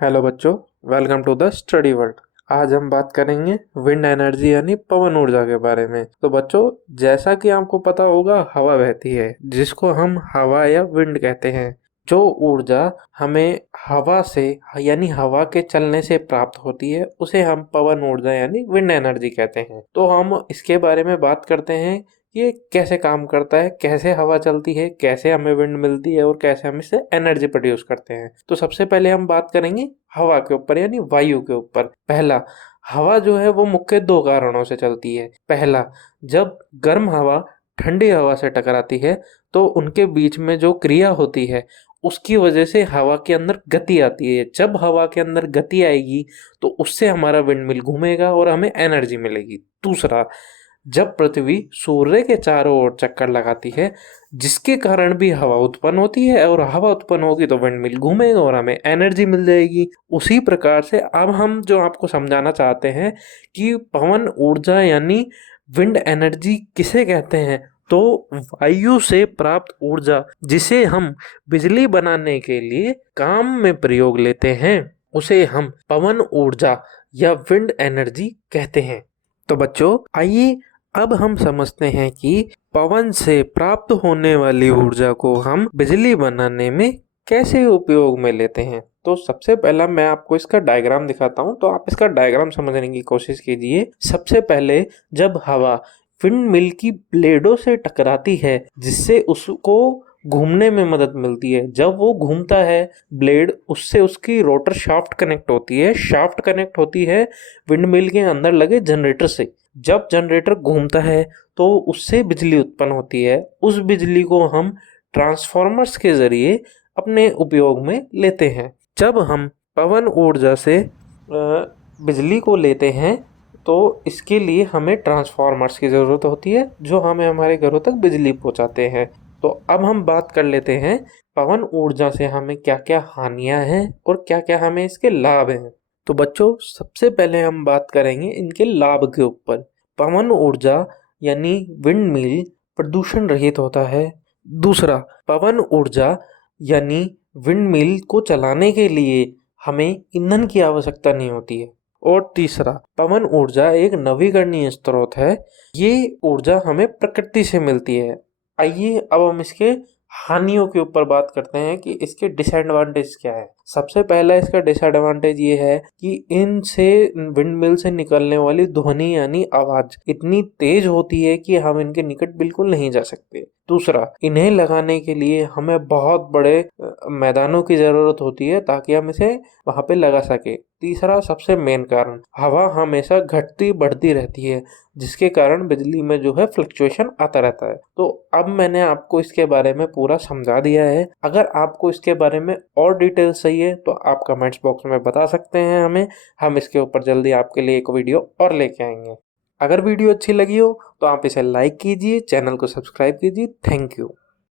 Hello बच्चों, welcome to the study world. आज हम बात करेंगे विंड एनर्जी यानी पवन ऊर्जा के बारे में। तो बच्चों, जैसा कि आपको पता होगा, हवा बहती है जिसको हम हवा या विंड कहते हैं। जो ऊर्जा हमें हवा से यानी हवा के चलने से प्राप्त होती है उसे हम पवन ऊर्जा यानी विंड एनर्जी कहते हैं। तो हम इसके बारे में बात करते हैं कि ये कैसे काम करता है, कैसे हवा चलती है, कैसे हमें विंड मिलती है और कैसे हम इससे एनर्जी प्रोड्यूस करते हैं। तो सबसे पहले हम बात करेंगे हवा के ऊपर यानी वायु के ऊपर। पहला, हवा जो है वो मुख्य दो कारणों से चलती है। पहला, जब गर्म हवा ठंडी हवा से टकराती है तो उनके बीच में जो क्रिया होती है उसकी वजह से हवा के अंदर गति आती है। जब हवा के अंदर गति आएगी तो उससे हमारा विंड मिल घूमेगा और हमें एनर्जी मिलेगी। दूसरा, जब पृथ्वी सूर्य के चारों ओर चक्कर लगाती है जिसके कारण भी हवा उत्पन्न होती है और हवा उत्पन्न होगी तो विंड मिल घूमेगा और हमें एनर्जी मिल जाएगी। उसी प्रकार से अब हम जो आपको समझाना चाहते हैं कि पवन ऊर्जा यानी विंड एनर्जी किसे कहते हैं। तो वायु से प्राप्त ऊर्जा जिसे हम बिजली बनाने के लिए काम में प्रयोग लेते हैं उसे हम पवन ऊर्जा या विंड एनर्जी कहते हैं। तो बच्चों, आइए अब हम समझते हैं कि पवन से प्राप्त होने वाली ऊर्जा को हम बिजली बनाने में कैसे उपयोग में लेते हैं। तो सबसे पहला मैं आपको इसका डायग्राम दिखाता हूं, तो आप इसका डायग्राम समझने की कोशिश कीजिए। सबसे पहले जब हवा विंड मिल की ब्लेडों से टकराती है जिससे उसको घूमने में मदद मिलती है। जब वो घूमता है ब्लेड, उससे उसकी रोटर शाफ्ट कनेक्ट होती है। शाफ्ट कनेक्ट होती है विंड मिल के अंदर लगे जनरेटर से। जब जनरेटर घूमता है तो उससे बिजली उत्पन्न होती है। उस बिजली को हम ट्रांसफॉर्मर्स के जरिए अपने उपयोग में लेते हैं। जब हम पवन ऊर्जा से बिजली को लेते हैं तो इसके लिए हमें ट्रांसफॉर्मर्स की ज़रूरत होती है जो हमें हमारे घरों तक बिजली पहुंचाते हैं। तो अब हम बात कर लेते हैं पवन ऊर्जा से हमें क्या क्या हानियां हैं और क्या क्या हमें इसके लाभ हैं। तो बच्चों, सबसे पहले हम बात करेंगे इनके लाभ के ऊपर। पवन ऊर्जा यानी विंड मिल प्रदूषण रहित होता है। दूसरा, पवन ऊर्जा यानी विंड मिल को चलाने के लिए हमें ईंधन की आवश्यकता नहीं होती है। और तीसरा, पवन ऊर्जा एक नवीकरणीय स्रोत है। ये ऊर्जा हमें प्रकृति से मिलती है। आइए अब हम इसके हानियों के ऊपर बात करते हैं कि इसके डिसएडवांटेज क्या है। सबसे पहला इसका डिसएडवांटेज ये है कि इनसे विंड मिल से निकलने वाली ध्वनि यानी आवाज इतनी तेज होती है कि हम इनके निकट बिल्कुल नहीं जा सकते। दूसरा, इन्हें लगाने के लिए हमें बहुत बड़े मैदानों की जरूरत होती है ताकि हम इसे वहां पे लगा सके। तीसरा, सबसे मेन कारण, हवा हमेशा घटती बढ़ती रहती है जिसके कारण बिजली में जो है फ्लक्चुएशन आता रहता है। तो अब मैंने आपको इसके बारे में पूरा समझा दिया है। अगर आपको इसके बारे में और डिटेल चाहिए तो आप कमेंट्स बॉक्स में बता सकते हैं हमें। हम इसके ऊपर जल्दी आपके लिए एक वीडियो और लेके आएंगे। अगर वीडियो अच्छी लगी हो तो आप इसे लाइक कीजिए, चैनल को सब्सक्राइब कीजिए। Thank you.